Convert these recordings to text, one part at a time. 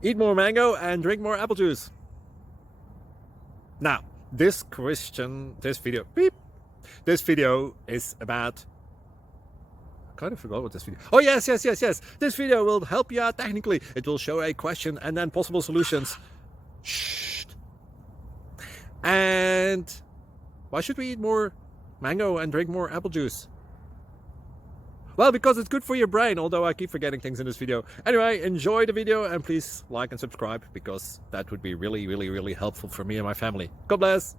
Eat more mango and drink more apple juice. Now, this video is about, I kind of forgot what this video. Oh, yes. This video will help you out technically. It will show a question and then possible solutions. Shh. And why should we eat more mango and drink more apple juice? Well, because it's good for your brain, although I keep forgetting things in this video. Anyway, enjoy the video and please like and subscribe, because that would be really helpful for me and my family. God bless!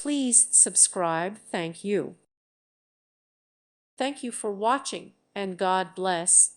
Please subscribe. Thank you. Thank you for watching, and God bless.